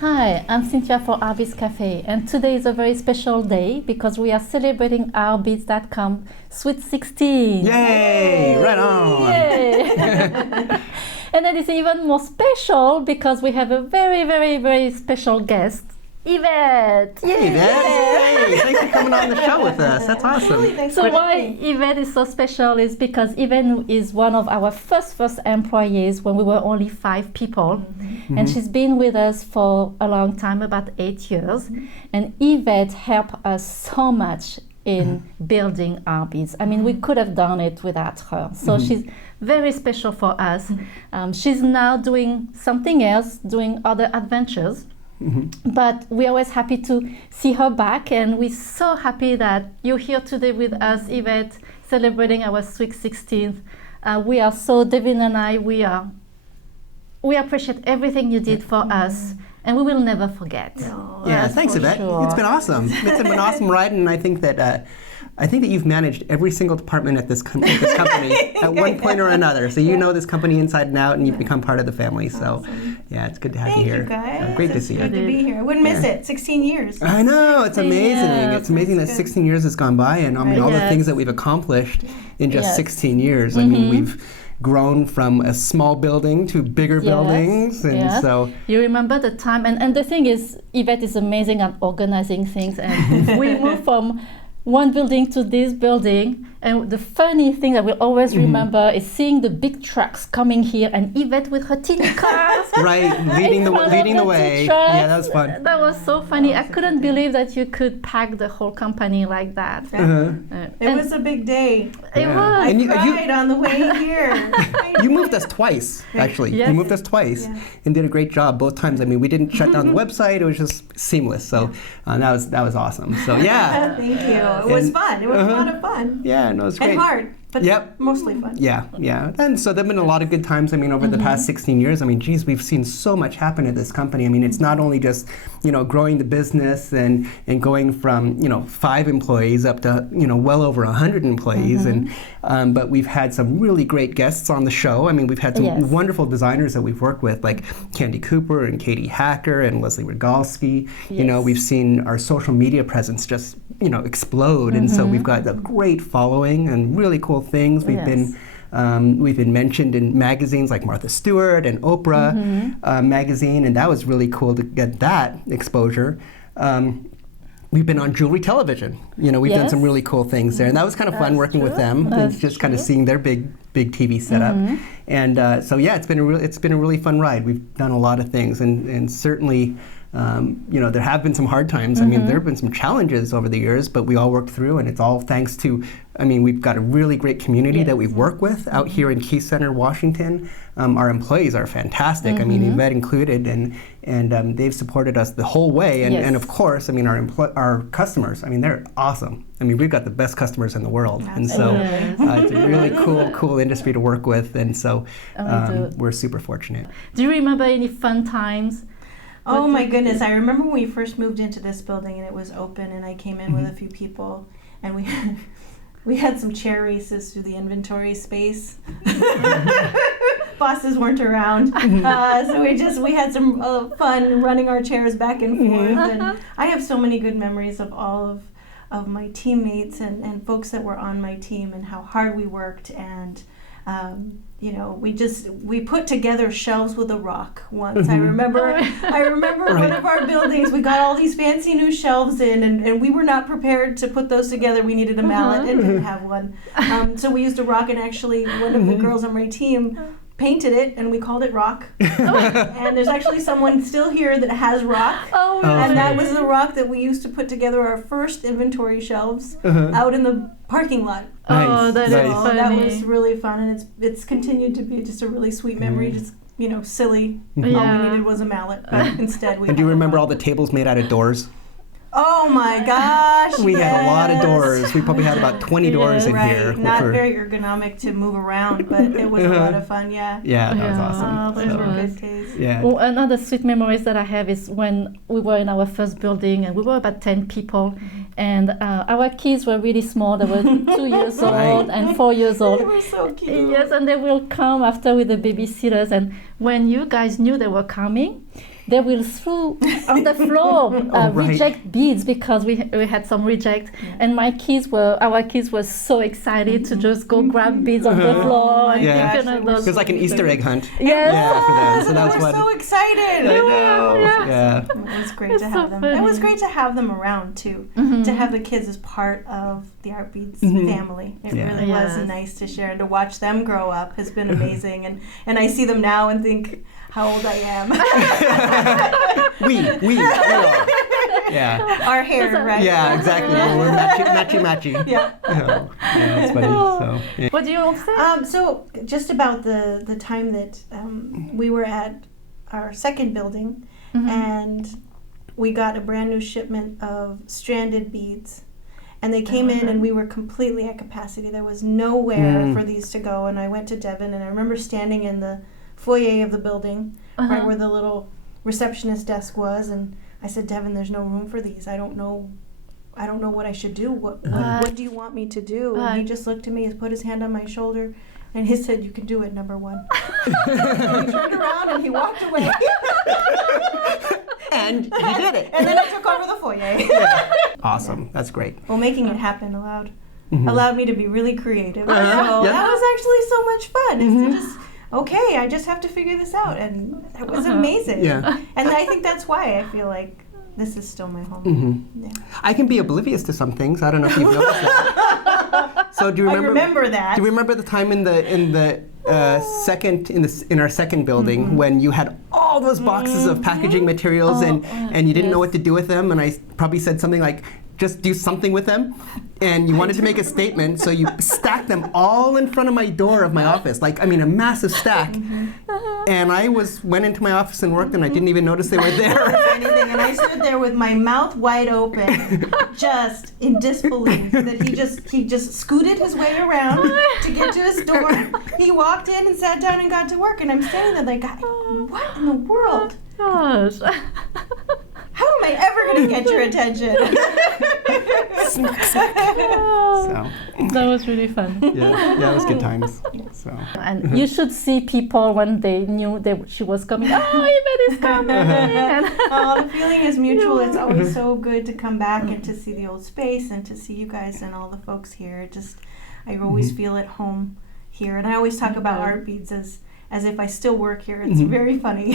Hi, I'm Cynthia for Artbeads Cafe, and today is a very special day because we are celebrating Artbeads.com Sweet 16. Yay! Right on! Yay! And then it's even more special because we have a very, very, very special guest, Yvette. Hey, Yvette! Hey, thanks for coming on the show with us. That's awesome. So why Yvette is so special is because Yvette is one of our first employees when we were only 5 people. Mm-hmm. And she's been with us for a long time, about 8 years. Mm-hmm. And Yvette helped us so much in building Artbeads. I mean, we could have done it without her. So she's very special for us. She's now doing something else, doing other adventures. But we're always happy to see her back, and we're so happy that you're here today with us, Yvette, celebrating our Sweet 16th. We are so, Devin and I, we appreciate everything you did for us, and we will never forget. Yeah, thanks, Yvette. Sure. It's been awesome. It's been an awesome ride, and I think that you've managed every single department at this company at one point or another. So you know this company inside and out, and you've become part of the family. So, yeah, it's good to have you here. Thank you, guys. Great to see you. Good to be here. I wouldn't miss it. 16 years. I know, it's amazing. Yeah, it's amazing that 16 years has gone by, and I mean all the things that we've accomplished in just 16 years. I mean, we've grown from a small building to bigger buildings, and so you remember the time. And the thing is, Yvette is amazing at organizing things, and we moved from one building to this building, and the funny thing that we'll always remember is seeing the big trucks coming here, and Yvette with her teeny cars. Right, leading the way. Yeah, that was fun. That was so funny. I couldn't believe that you could pack the whole company like that. It was a big day. It was. I cried on the way here. You moved us twice, actually. Yes. You moved us twice and did a great job both times. I mean, we didn't shut down the website. It was just seamless. So that was awesome. So yeah. Thank you. It was fun. It was a lot of fun. Yeah, no, it's great. And hard, but mostly fun. Yeah. And so there have been a lot of good times. I mean, over the past 16 years, I mean, geez, we've seen so much happen at this company. I mean, it's not only just, growing the business and going from, 5 employees up to, well over 100 employees. And but we've had some really great guests on the show. I mean, we've had some wonderful designers that we've worked with, like Candy Cooper and Katie Hacker and Leslie Rogalski. We've seen our social media presence just, explode. And so we've got a great following and really cool things. We've been mentioned in magazines like Martha Stewart and Oprah magazine, and that was really cool to get that exposure. We've been on jewelry television. We've done some really cool things there, and that was kind of fun working with them. It's just kind of seeing their big TV setup. And so yeah, it's been a really fun ride. We've done a lot of things, and certainly. There have been some hard times. I mean, there have been some challenges over the years, but we all worked through, and it's all thanks to, we've got a really great community that we work with out here in Key Center, Washington. Our employees are fantastic. I mean, Yvette included, and they've supported us the whole way. And of course, I mean, our customers, I mean, they're awesome. I mean, we've got the best customers in the world. And so it's a really cool industry to work with. And so we're super fortunate. Do you remember any fun times? Oh my goodness, I remember when we first moved into this building and it was open, and I came in with a few people, and we had some chair races through the inventory space. Bosses weren't around, so we had some fun running our chairs back and forth. And I have so many good memories of all of my teammates and folks that were on my team, and how hard we worked. And we put together shelves with a rock once. I remember one of our buildings, we got all these fancy new shelves in, and we were not prepared to put those together. We needed a mallet and didn't have one. So we used a rock, and actually one of the girls on my team painted it, and we called it rock. And there's actually someone still here that has rock. And that was the rock that we used to put together our first inventory shelves out in the parking lot. Oh, that is funny. That was really fun, and it's continued to be just a really sweet memory. Just silly. All we needed was a mallet, but instead we. And do you remember all the tables made out of doors? Oh my gosh! We had a lot of doors. We probably had about 20 doors in here. Not very ergonomic to move around, but it was a lot of fun. Yeah. Yeah, that was awesome. Those were good days. Yeah. Well, another sweet memories that I have is when we were in our first building, and we were about 10 people, and our kids were really small. They were 2 years old and 4 years old. They were so cute. Yes, and they will come after with the babysitters. And when you guys knew they were coming, they will throw on the floor right. reject beads because we had some reject, and our kids were so excited to just go grab beads on the floor. And Yeah. think, you know, It was like an Easter egg hunt. Yes. Yeah, for them. So They that's were what. so excited. I know. Yeah. Yeah. It was great It's to so have them. funny. It was great to have them around too. To have the kids as part of the Artbeads family. It Yeah. really was Yes. nice to share, and to watch them grow up has been amazing. And I see them now and think how old I am. We are. Yeah. Our hair, right? Yeah, exactly. We're matchy. Yeah. Yeah, that's funny. So, yeah. What do you want to say? So just about the time that we were at our second building, and we got a brand new shipment of stranded beads, and they came in and we were completely at capacity. There was nowhere for these to go, and I went to Devin, and I remember standing in the foyer of the building, right where the little receptionist desk was, and I said, Devin, there's no room for these. I don't know what I should do. What do you want me to do? And he just looked at me and put his hand on my shoulder, and he said, you can do it, number one. And he turned around and he walked away. And he did it. And then I took over the foyer. Awesome. That's great. Well, making it happen allowed me to be really creative. So Yeah. that was actually so much fun. Is to just, okay, I just have to figure this out. And it was amazing. Yeah. And I think that's why I feel like this is still my home. Yeah. I can be oblivious to some things. I don't know if you've noticed that. So do you remember? I remember that. Do you remember the time in our second building when you had all those boxes of packaging materials and you didn't know what to do with them, and I probably said something like, just do something with them, and you wanted to make a statement, so you stacked them all in front of my door of my office, a massive stack. And I went into my office and worked, and I didn't even notice they were there. Anything, and I stood there with my mouth wide open, just in disbelief that he just scooted his way around to get to his door. He walked in and sat down and got to work, and I'm standing there like, what in the world? Gosh. How am I ever going to get your attention? So, That was really fun. yeah, it was good times. So. And you should see people when they knew that she was coming. Oh, Yvette is coming! And The feeling is mutual. It's always so good to come back and to see the old space and to see you guys and all the folks here. I always feel at home here. And I always talk about Artbeads as if I still work here. It's very funny.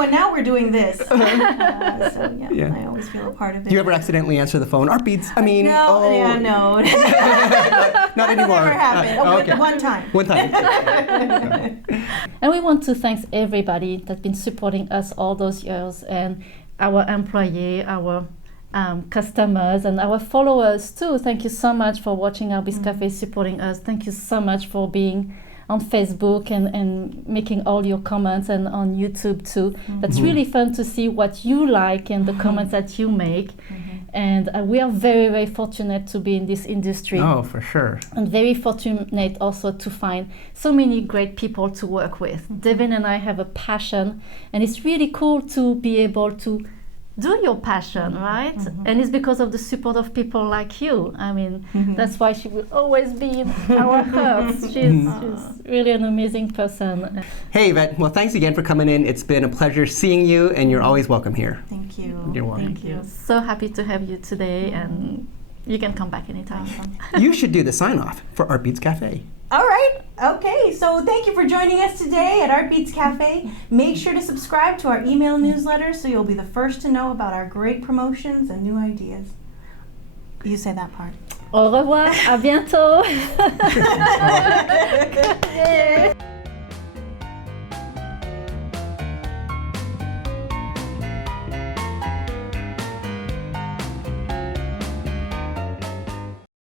And now we're doing this. I always feel a part of it. Do you ever accidentally answer the phone? Artbeads. I mean, No. not anymore. Never happened. Okay. One time. One time. And we want to thank everybody that's been supporting us all those years, and our employees, our customers, and our followers too. Thank you so much for watching Artbeads Cafe, supporting us. Thank you so much for being on Facebook and making all your comments, and on YouTube too. That's really fun to see what you like and the comments that you make. And we are very, very fortunate to be in this industry. Oh, for sure. And very fortunate also to find so many great people to work with. Devin and I have a passion, and it's really cool to be able to do your passion, right? And it's because of the support of people like you. I mean, that's why she will always be in our hearts. She's really an amazing person. Hey, Yvette. Well, thanks again for coming in. It's been a pleasure seeing you, and you're always welcome here. Thank you. You're welcome. Thank you. So happy to have you today, and you can come back anytime. You should do the sign-off for Artbeads Cafe. All right. Okay. So thank you for joining us today at Artbeads Cafe. Make sure to subscribe to our email newsletter so you'll be the first to know about our great promotions and new ideas. You say that part. Au revoir. À bientôt.